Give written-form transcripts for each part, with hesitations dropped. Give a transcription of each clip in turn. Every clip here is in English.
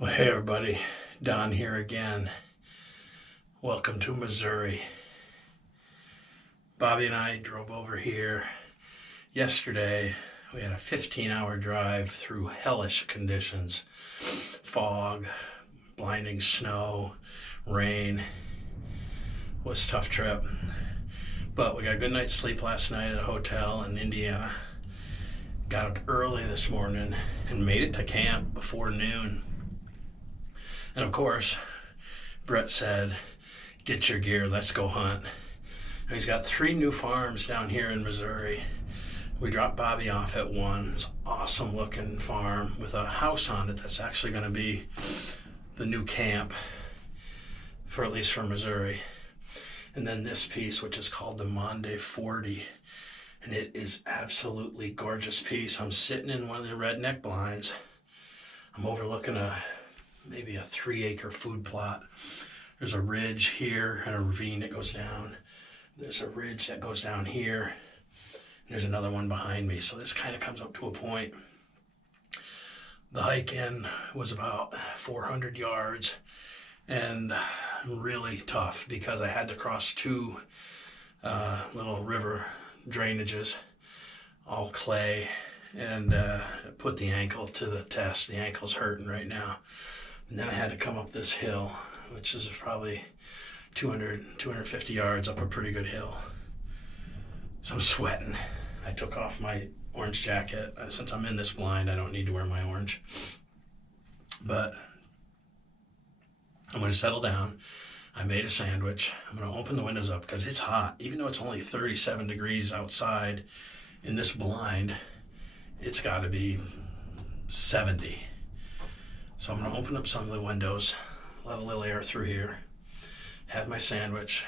Well, hey everybody, Don here again. Welcome to Missouri. Bobby and I drove over here yesterday. We had a 15-hour drive through hellish conditions. Fog, blinding snow, rain. Was a tough trip. But we got a good night's sleep last night at a hotel in Indiana. Got up early this morning and made it to camp before noon. And of course, Brett said, get your gear, let's go hunt. And he's got 3 new farms down here in Missouri. We dropped Bobby off at one. It's an awesome looking farm with a house on it that's actually going to be the new camp, for at least for Missouri. And then this piece, which is called the Monde 40. And it is absolutely gorgeous piece. I'm sitting in one of the redneck blinds. I'm overlooking maybe a 3-acre food plot. There's a ridge here and a ravine that goes down. There's a ridge that goes down here. There's another one behind me. So this kind of comes up to a point. The hike in was about 400 yards and really tough because I had to cross 2 little river drainages, all clay, and put the ankle to the test. The ankle's hurting right now. And then I had to come up this hill, which is probably 250 yards up a pretty good hill. So I'm sweating. I took off my orange jacket. Since I'm in this blind, I don't need to wear my orange. But I'm going to settle down. I made a sandwich. I'm going to open the windows up because it's hot. Even though it's only 37 degrees outside in this blind, it's got to be 70. So I'm going to open up some of the windows, let a little air through here, have my sandwich,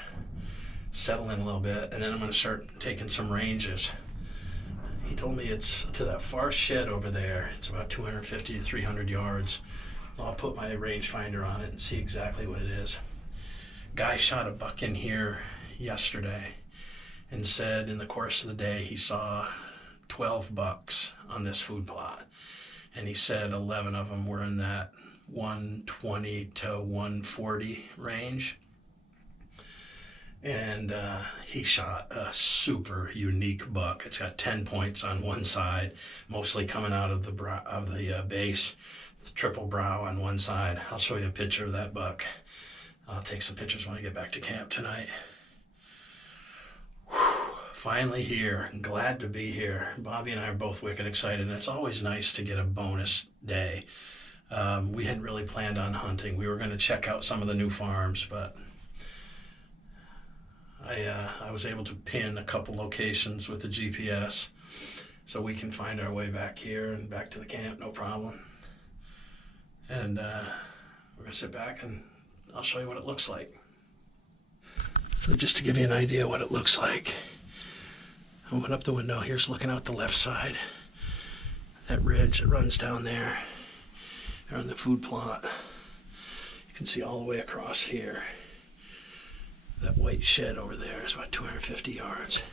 settle in a little bit, and then I'm going to start taking some ranges. He told me it's to that far shed over there. It's about 250 to 300 yards. I'll put my rangefinder on it and see exactly what it is. Guy shot a buck in here yesterday and said in the course of the day he saw 12 bucks on this food plot. And he said 11 of them were in that 120 to 140 range. And he shot a super unique buck. It's got 10 points on one side, mostly coming out of the base, the triple brow on one side. I'll show you a picture of that buck. I'll take some pictures when I get back to camp tonight. Finally here. Glad to be here. Bobby and I are both wicked excited, and it's always nice to get a bonus day. We hadn't really planned on hunting. We were going to check out some of the new farms, but I was able to pin a couple locations with the GPS so we can find our way back here and back to the camp, no problem. And we're going to sit back and I'll show you what it looks like. So just to give you an idea what it looks like, I went up the window. Here's looking out the left side. That ridge that runs down there on the food plot. You can see all the way across here. That white shed over there is about 250 yards.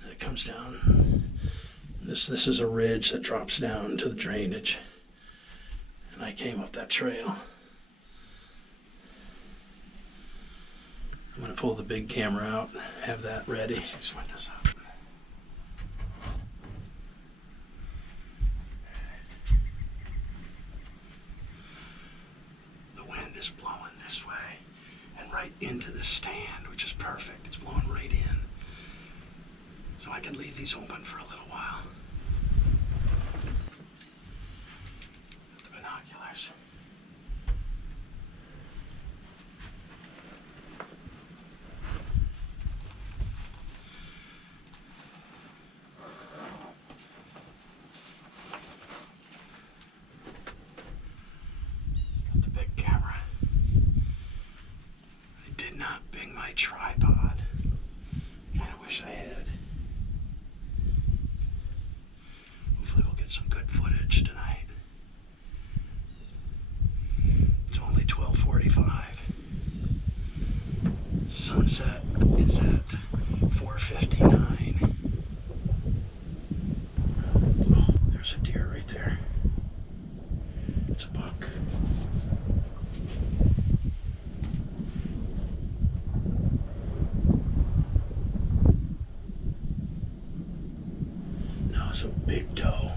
Then it comes down. This is a ridge that drops down to the drainage. And I came up that trail. I'm going to pull the big camera out, have that ready. These windows up. The wind is blowing this way and right into the stand, which is perfect. It's blowing right in. So I can leave these open for a little while. The binoculars. Tripod. Kind of wish I had. Hopefully we'll get some good footage tonight. It's only 12:45. Sunset is at 4:59. Oh, there's a deer right there. It's a buck. big doe.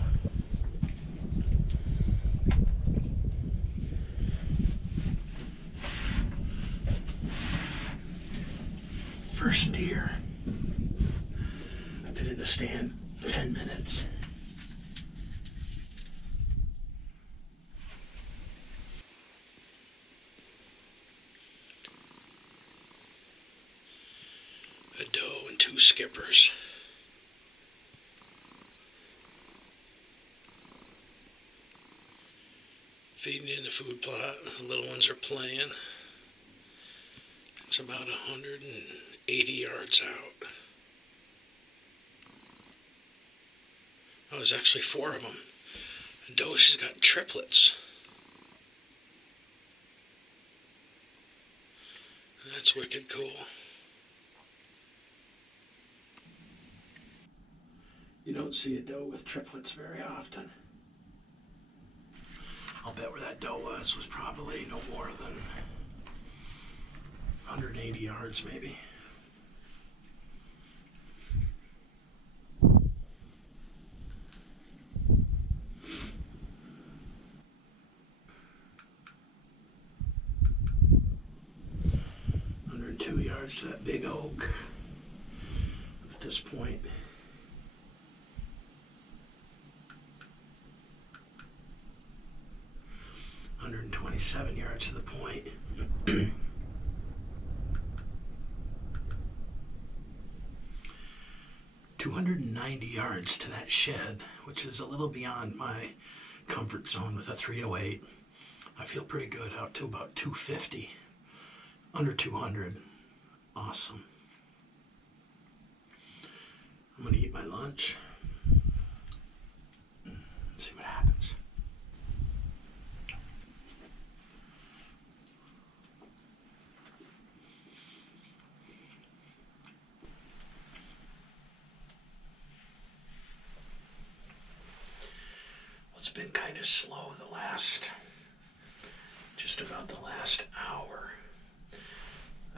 First deer. I've been in the stand 10 minutes. A doe and two skippers. Feeding in the food plot. The little ones are playing. It's about 180 yards out. Oh, there's actually 4 of them. The doe, she's got triplets. That's wicked cool. You don't see a doe with triplets very often. I'll bet where that doe was probably no more than 180 yards maybe. To that big oak at this point. $127 yards to the point. 290 yards to that shed, which is a little beyond my comfort zone with a 308. I feel pretty good out to about 250. Under 200. Awesome. I'm going to eat my lunch. See what happens. Well, it's been kind of slow just about the last hour.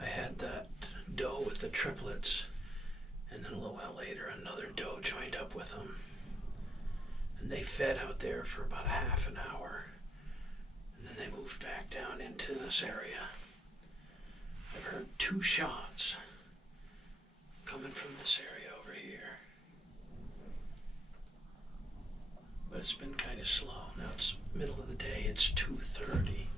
I had that doe with the triplets, and then a little while later another doe joined up with them, and they fed out there for about a half an hour, and then they moved back down into this area. I've heard 2 shots coming from this area over here, but it's been kind of slow. Now it's middle of the day, it's 2:30.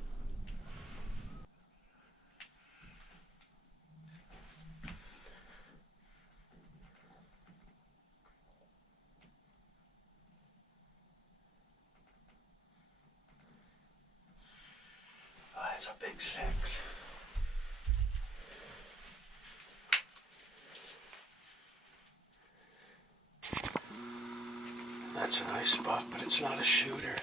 That's a big 6. That's a nice buck, but it's not a shooter.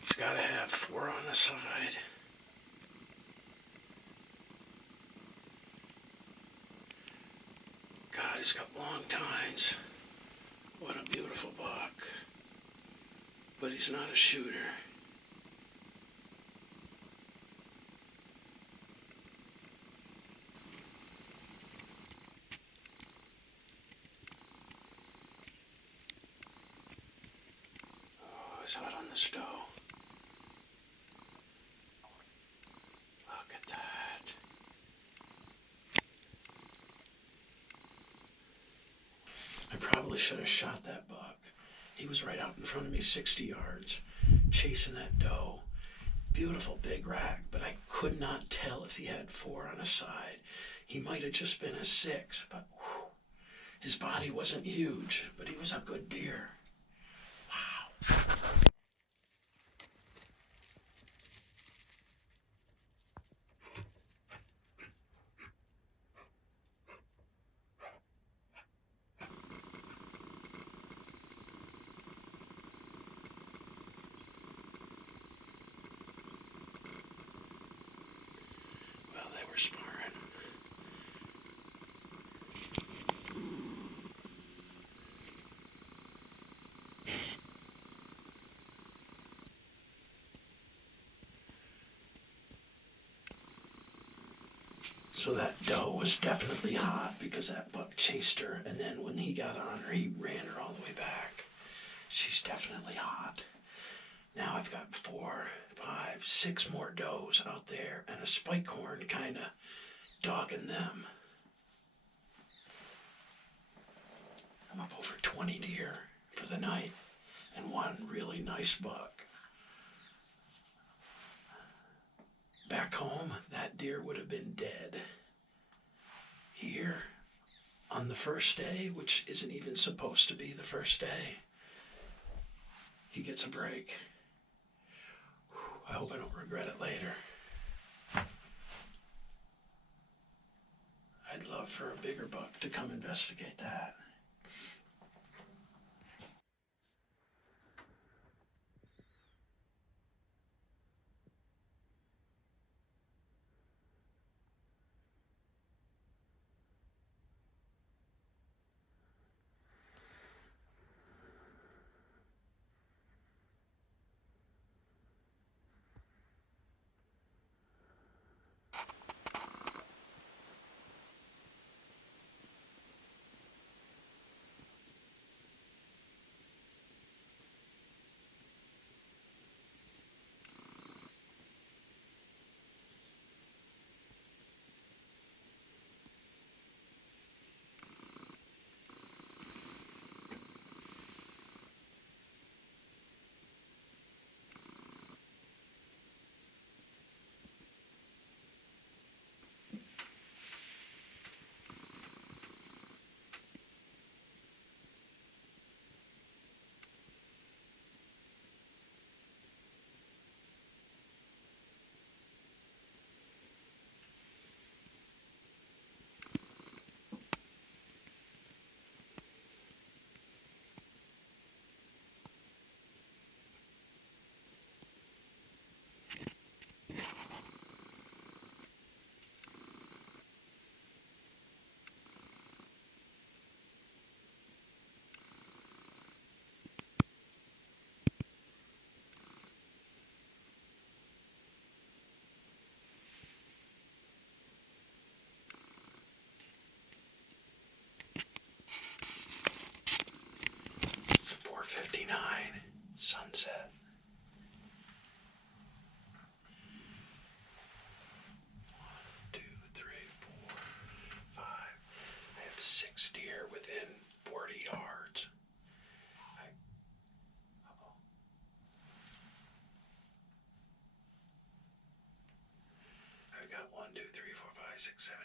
He's got to have 4 on the side. God, he's got long tines. What a beautiful buck. But he's not a shooter. Oh, he's out on the stove. Look at that. I probably should have shot that buck. He was right out in front of me, 60 yards, chasing that doe. Beautiful big rack, but I could not tell if he had 4 on his side. He might have just been a 6, but whew, his body wasn't huge, but he was a good deer. Wow. Sparring. So that doe was definitely hot because that buck chased her, and then when he got on her, he ran her all the way back. She's definitely hot. Now I've got 4, 5, 6 more does out there and a spike horn kind of dogging them. I'm up over 20 deer for the night and one really nice buck. Back home, that deer would have been dead. Here, on the first day, which isn't even supposed to be the first day, he gets a break. I hope I don't regret it later. I'd love for a bigger buck to come investigate that. It's 4:59, sunset. 1, 2, 3, 4, 5. I have 6 deer within 40 yards. I've got 1, 2, 3, 4, 5, 6, 7,